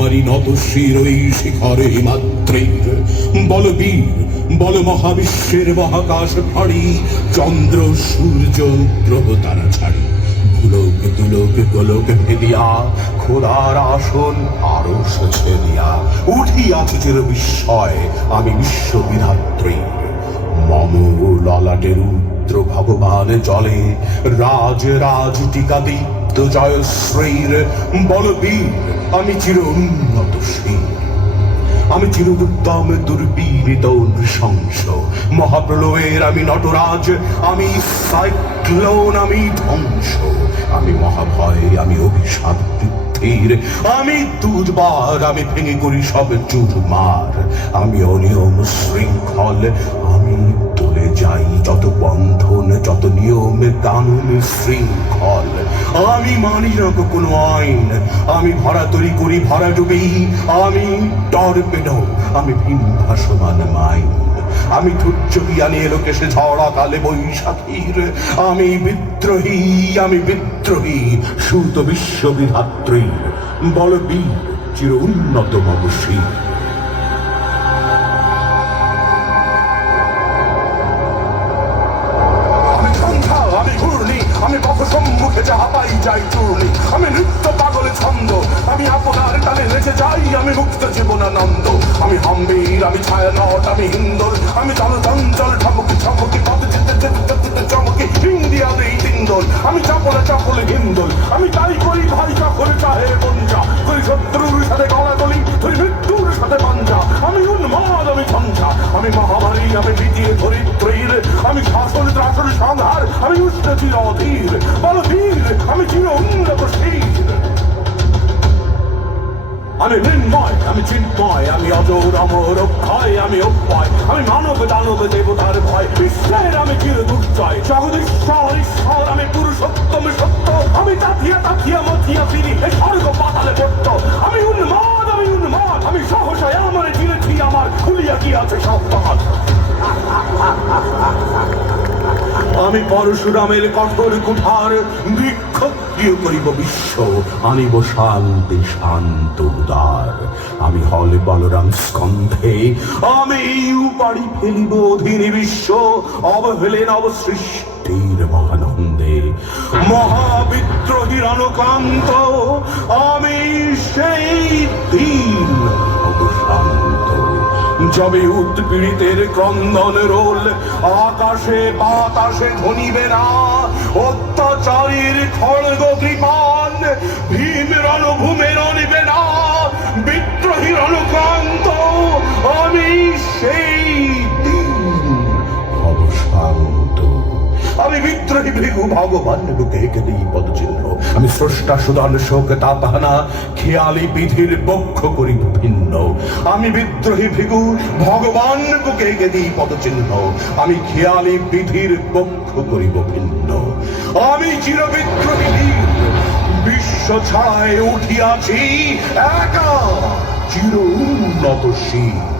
আমারই নত শির ওই শিখরে মাত্রের বলবীর বল মহাবিশ্বের মহাকাশ ফাড়ি, চন্দ্র, সূর্য, গ্রহ তারা ছাড়ি। ভুলোক গোলক ভেদিয়া, খোদার আসন আরও ছেদিয়া উঠিয়াছে চির বিস্ময় আমি বিশ্ববিধাত্রী। মম ললাটের রুদ্র ভগবান জলে, রাজ রাজ টিকা জয়শ্রীর বলবীর, আমি চির উন্নত শির। আমি নৃশংস। মহাপ্রলয়ের আমি নটরাজ, আমি সাইক্লোন, আমি ধ্বংস। আমি মহাভয়, আমি অভিশাপ বৃদ্ধির। আমি দুধবার, আমি ভেঙে করি সব চুরমার। আমি অনিয়ম শৃঙ্খল, আমি যাই, যত বন্ধন, যত নিয়ম, কানুন, শৃঙ্খল, আমি মানি না কোনো আইন। আমি ভরা তৈরি করি ভরা ডুবি, আমি টর্পেডো আমি ভিন ভাসমান মাইন। আমি ধৈর্য জ্ঞানী লোকেশে ঝড়া কালে বৈশাখীর। আমি বিদ্রোহী আমি বিদ্রোহী, সুত বিশ্ববিধাত্রীর বলবীর, চির উন্নত মবশীর সম্মুখে যাই চূর্ণি আমি নৃত্য পাগলে ছন্দ, আমি আপনার তালে নেচে যাই, আমি মুক্ত জীবনানন্দ। আমি হাম্বির আমি ছায়া নট আমি হিন্দোল আমি চল চঞ্চল ঠমকি ঠমকি পথ যেতে যেতে চমকি, ইন্ডিয়া দেই তিন্দোল আমি চাপলে চাপলে হিন্দোল, আমি তাই করি ভাই করে চাহে বঞ্জা করি শত্রুর সাথে গলাগলি ধরি মৃত্যুর সাথে পাঞ্জা। আমি উন্মাদ, আমি ঝঞ্ঝা আমি মহামারী আমি বিজিয়ে ধরিত্রীর আমি শাসন ত্রাসন সংহার, আমি উষ্ণ চির অধীর। বলধীর আমি চির উন্নত আমি মৃন্ময় আমি চিন্ময়, আমি অজর অমর অক্ষয়, আমি অক্ষয় আমি মানব দানব দেবতার ভয়, বিশ্বের আমি চির দুর্জয়। আমি পরশুরামের কঠোর কুঠার বিক্ষত্রিয় করিব বিশ্ব। আনিব শান্তি, শান্ত, উদার। আমি হলে বলরাম স্কন্ধে। আমি উপাড়ি ফেলিব অধীন বিশ্ব। অবহেলে নব সৃষ্টির মহানন্দে। মহাবিদ্রোহীর অনুকান্ত যবে উৎপীড়িতের ক্রন্দন রোল, আকাশে বাতাসে ধনিবে না, অত্যাচারীর খড়গ কৃপান ভীম রণভূমে রণিবে না, বিদ্রোহী অনুক্রান্ত আমি সেই দিন অবসান্ত। আমি বিদ্রোহী ভৃগু ভগবান পদচিহ্ন। আমি স্রষ্টা সুদান শোক তাপাহানা খেয়ালি বিধির বক্ষ করি ভিন্ন। আমি বিদ্রোহী ভৃগু ভগবান বুকে দিই পদচিহ্ন। আমি খেয়ালি বিধির বক্ষ করিব ভিন্ন। আমি চির বিদ্রোহী বীর, বিশ্ব ছাড়ায় উঠিয়াছি একা চির উন্নত শীত